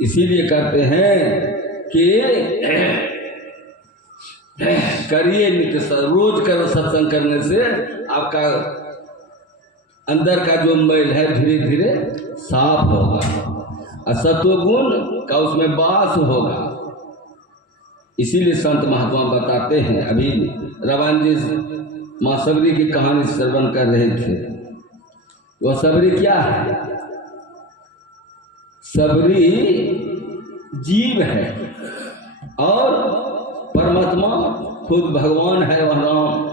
इसीलिए कहते हैं कि करिए नित्य रोज करो सत्संग करने से आपका अंदर का जो मैल है धीरे धीरे साफ होगा और सत्वगुण का उसमें वास होगा। इसीलिए संत महात्मा बताते हैं। अभी रवान जी माँ सबरी की कहानी श्रवण कर रहे थे। वह सबरी क्या है? सबरी जीव है और परमात्मा खुद भगवान है वह राम।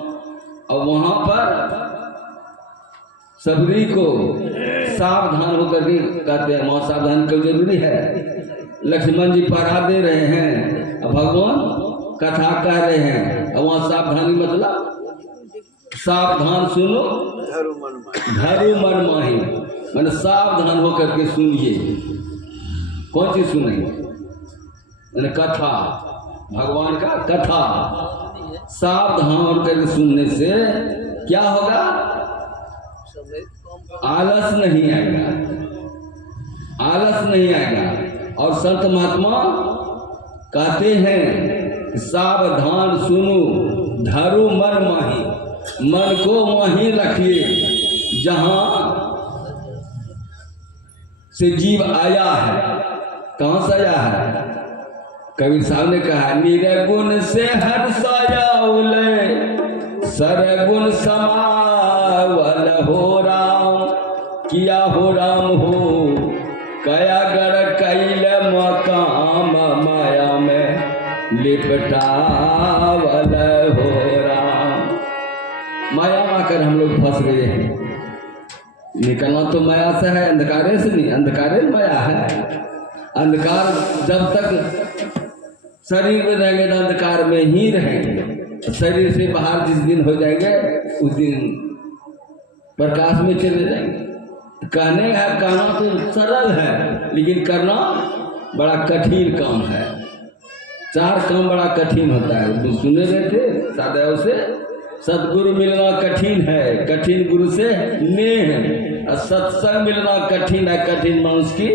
और वहाँ पर सबरी को सावधान होकर के कहते हैं। वहाँ सावधान क्यों जरूरी है? लक्ष्मण जी पढ़ा दे रहे हैं और भगवान कथा कह रहे हैं और वहाँ सावधानी मतलब सावधान सुनो धरु मन माही, मैंने सावधान होकर के सुनिए। कौन चीज सुनेंगे? मैंने कथा, भगवान का कथा सावधान होकर सुनने से क्या होगा? आलस नहीं आएगा, आलस नहीं आएगा। और संत महात्मा कहते हैं सावधान सुनो धरु मन माही, मन को वहीं रखिए जहां से जीव आया है। कहां से आया है? कबीर साहब ने कहा निर्गुण से हर्षायाउले सरगुण समावल हो राम, किया हो राम हो कया गढ़ कैल मकाम माया में लिपटावल हो राम। माया में आकर हम लोग फंस गए हैं। निकलना तो माया से है, अंधकारे से नहीं। अंधकारे माया है। अंधकार जब तक शरीर में रहेंगे तो अंधकार में ही रहेंगे। शरीर से बाहर जिस दिन हो जाएंगे उस दिन प्रकाश में चले जाएंगे। कहने है, कहना तो सरल है लेकिन करना बड़ा कठिन काम है। 4 काम बड़ा कठिन होता है। तो सुने रहे थे साधु से सदगुरु मिलना कठिन है, कठिन गुरु से नेह। और सत्संग मिलना कठिन है, कठिन मनुष्य की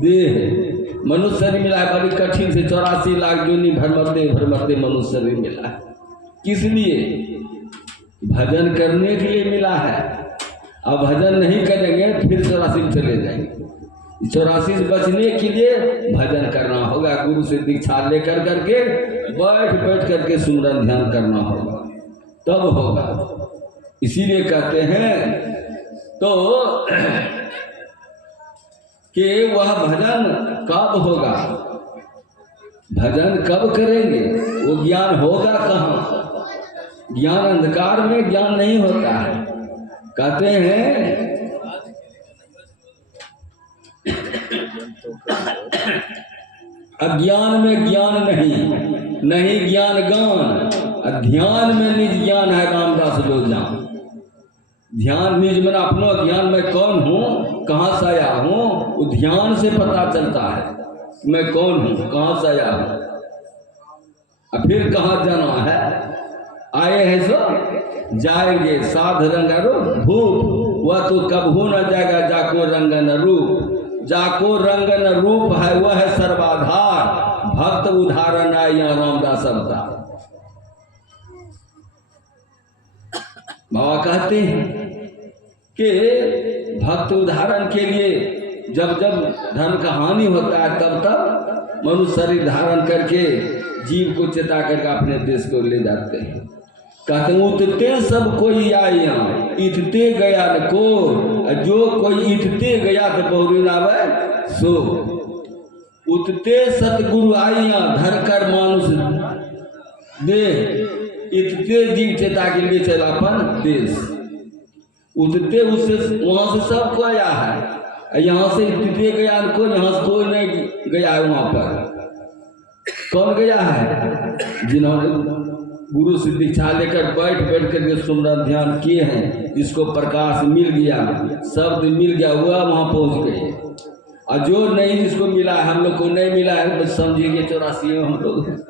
देह। मनुष्य शरीर मिला है बड़ी कठिन से। 84 लाख जोनी भरमते भरमते मनुष्य शरीर मिला है। किस लिए? भजन करने के लिए मिला है। अब भजन नहीं करेंगे फिर 84 में चले जाएंगे। 84 से बचने के लिए भजन करना होगा। गुरु से दीक्षा लेकर करके बैठ बैठ करके सुमरन ध्यान करना होगा, तब होगा। इसीलिए कहते हैं तो कि वह भजन कब होगा? भजन कब करेंगे? वो ज्ञान होगा कहाँ? ज्ञान अंधकार में ज्ञान नहीं होता है। कहते हैं अज्ञान में ज्ञान नहीं, नहीं ज्ञान गान। ध्यान में निज ज्ञान है रामदास लो जान। ध्यान निज में अपना ज्ञान मैं कौन हूँ, कहाँ से आया हूँ, वो ध्यान से पता चलता है मैं कौन हूँ, कहाँ से आया हूँ और फिर कहाँ जाना है। आए हैं सो जाएंगे साध रंगारो भूप, वह तो कबहू न जाएगा जाको रंगन रूप। जाको रंगन रूप है वह है सर्वाधार, भक्त उदाहरण आए यहाँ रामदास अवतार। बाबा कहते हैं कि भक्त उदाहरण के लिए जब जब धन का हानि होता है तब तब मनुष्य शरीर धारण करके जीव को चेता करके अपने देश को ले जाते हैं। कहते हैं उठते सब कोई आया इठते गया न को, जो कोई इठते गया तो बहुरी नावे सो। उठते सतगुरु आइया धर कर मानुष दे, इतने जीव चेता के लिए चला अपन देश। उठते उससे वहां से सबको आया है, यहाँ से इतने गया को, यहाँ से कोई नहीं गया है। वहां पर कौन गया है? जिन्होंने गुरु से दीक्षा लेकर बैठ बैठ कर सुमरन ध्यान किए हैं, जिसको प्रकाश मिल गया, शब्द मिल गया, वह वहां पहुंच गए। और जो नहीं जिसको मिला है, हम लोग को नहीं मिला है, बस समझिए 84 हम लोग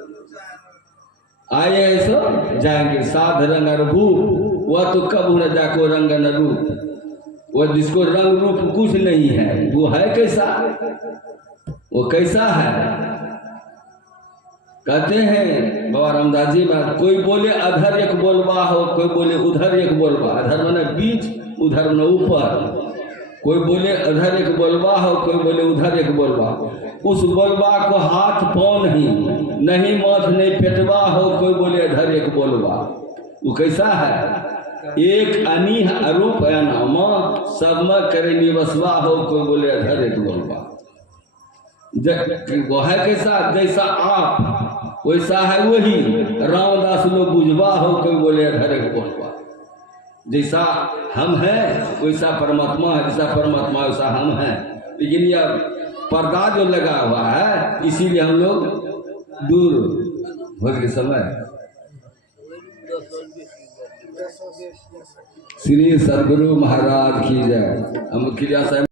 आए हैं सो जाएंगे। साध रंग रूप, वह तो कब न जाको रंग न रूप। वो जिसको रंग रूप कुछ नहीं है, वो है कैसा? वो कैसा है? कहते हैं बाबा रामदास जी बात, कोई बोले अधर एक बोलबा हो, कोई बोले उधर एक बोलबा। अधर माने बीच, उधर माने ऊपर। कोई बोले अधर एक बोलबा हो, कोई बोले उधर एक बोलबा। उस बोलबा को हाथ पाँव नहीं माथ नहीं पेटवा हो, कोई बोले अधर एक बोलबा। वो कैसा है? एक अनीह अरूप अनामा, सब में करे निवसवा हो, कोई बोले अधर एक बोलबा। वो है कैसा? जैसा आप वैसा है वही। रामदास लोग बुझवा हो, कोई बोले अधर एक बोलबा। जैसा हम हैं वैसा परमात्मा है, जैसा परमात्मा वैसा हम हैं। लेकिन यह पर्दा जो लगा हुआ है, इसीलिए हम लोग दूर हो के समय। श्री सद्गुरु महाराज की जय। हम क्रिया साहब